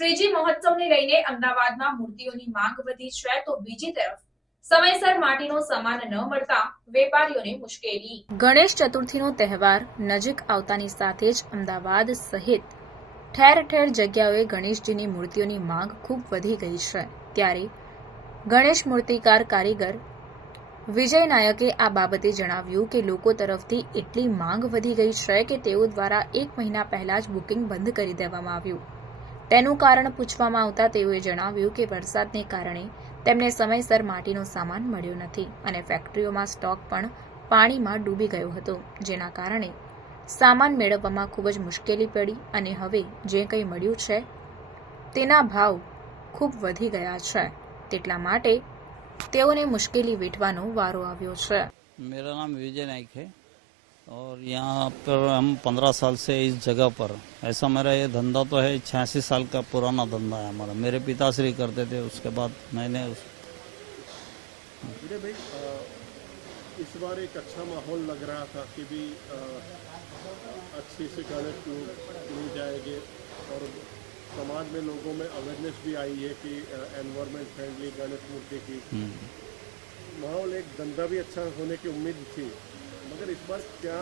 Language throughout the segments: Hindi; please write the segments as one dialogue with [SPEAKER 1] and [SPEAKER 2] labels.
[SPEAKER 1] શ્રીજી મહોત્સવને લઈને અમદાવાદમાં મૂર્તિઓની માંગ વધી છે, તો બીજી તરફ સમયસર માટીનો સામાન ન મળતા વેપારીઓને મુશ્કેલી. ગણેશ ચતુર્થીનો તહેવાર નજીક આવતાની સાથે જ અમદાવાદ સહિત ઠેર ઠેર જગ્યાઓએ ગણેશજીની મૂર્તિઓની માંગ ખૂબ વધી ગઈ છે. ત્યારે ગણેશ મૂર્તિકાર કારીગર વિજય નાયકે આ બાબતે જણાવ્યું કે લોકો તરફથી એટલી માંગ વધી ગઈ છે કે તેઓ દ્વારા એક મહિના પહેલા જ બુકિંગ બંધ કરી દેવામાં આવ્યું. તેનું કારણ પૂછવામાં આવતા તેઓએ જણાવ્યું કે વરસાદને કારણે તેમને સમયસર માટીનો સામાન મળ્યો નથી અને ફેક્ટરીઓમાં સ્ટોક પણ પાણીમાં ડૂબી ગયો હતો, જેના કારણે સામાન મેળવવામાં ખૂબ જ મુશ્કેલી પડી અને હવે જે કંઈ મળ્યું છે તેના ભાવ ખૂબ વધી ગયા છે. તેટલા માટે તેઓને મુશ્કેલી વેઠવાનો વારો આવ્યો છે.
[SPEAKER 2] મેરા નામ વિજય નાઈક છે और यहाँ पर हम पंद्रह साल से इस जगह पर ऐसा मेरा ये धंधा तो है छियासी साल का पुराना धंधा है हमारा। मेरे पिताश्री करते थे उसके बाद मैंने उस
[SPEAKER 3] भाई इस बार एक अच्छा माहौल लग रहा था कि भी अच्छे से गणेश मिल जाएँगे। और समाज में लोगों में अवेयरनेस भी आई है कि एनवायरमेंट फ्रेंडली गणेश मूर्ति की।
[SPEAKER 2] हम्म,
[SPEAKER 3] माहौल एक धंधा भी अच्छा होने की उम्मीद थी। मगर इस बार क्या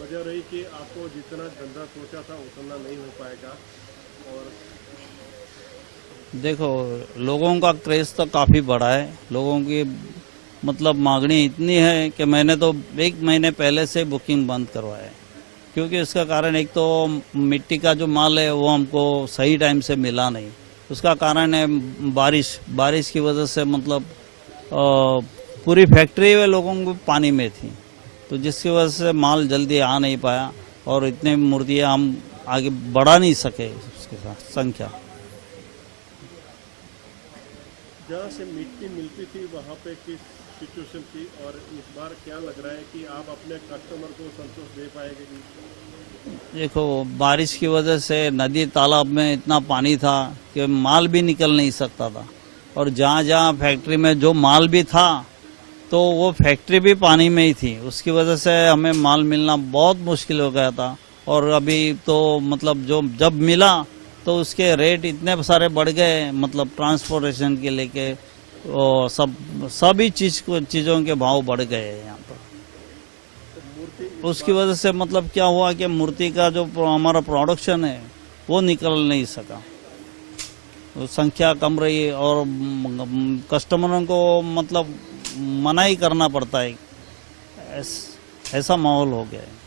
[SPEAKER 3] वजह रही कि आपको जितना धंधा सोचा था, उतना नहीं हो पाएगा? और
[SPEAKER 2] देखो, लोगों का क्रेज तो काफ़ी बड़ा है। लोगों की मतलब मांगनी इतनी है कि मैंने तो एक महीने पहले से बुकिंग बंद करवाया है। क्योंकि इसका कारण एक तो मिट्टी का जो माल है, वो हमको सही टाइम से मिला नहीं। उसका कारण है बारिश। बारिश की वजह से मतलब पूरी फैक्ट्री में लोगों को पानी में थी। तो जिसकी वजह से माल जल्दी आ नहीं पाया और इतने मूर्तियाँ हम आगे बढ़ा नहीं सके उसके साथ संख्या।
[SPEAKER 3] जहाँ से मिट्टी मिलती थी वहाँ पे किस सिचुएशन थी और इस बार क्या लग रहा है कि आप अपने कस्टमर को संतोष दे पाएँगे?
[SPEAKER 2] देखो बारिश की वजह से नदी तालाब में इतना पानी था कि माल भी निकल नहीं सकता था। और जहाँ जहाँ फैक्ट्री में जो माल भी था तो वो फैक्ट्री भी पानी में ही थी। उसकी वजह से हमें माल मिलना बहुत मुश्किल हो गया था। और अभी तो मतलब जो जब मिला तो उसके रेट इतने सारे बढ़ गए मतलब ट्रांसपोर्टेशन के लेके वो सब, सभी चीज़ को, चीज़ों के भाव बढ़ गए हैं यहाँ पर। उसकी वजह से मतलब क्या हुआ कि मूर्ति का जो हमारा प्रोडक्शन है, वो निकल नहीं सका। संख्या कम रही और कस्टमरों को मतलब मना ही करना पड़ता है। ऐसा माहौल हो गया है।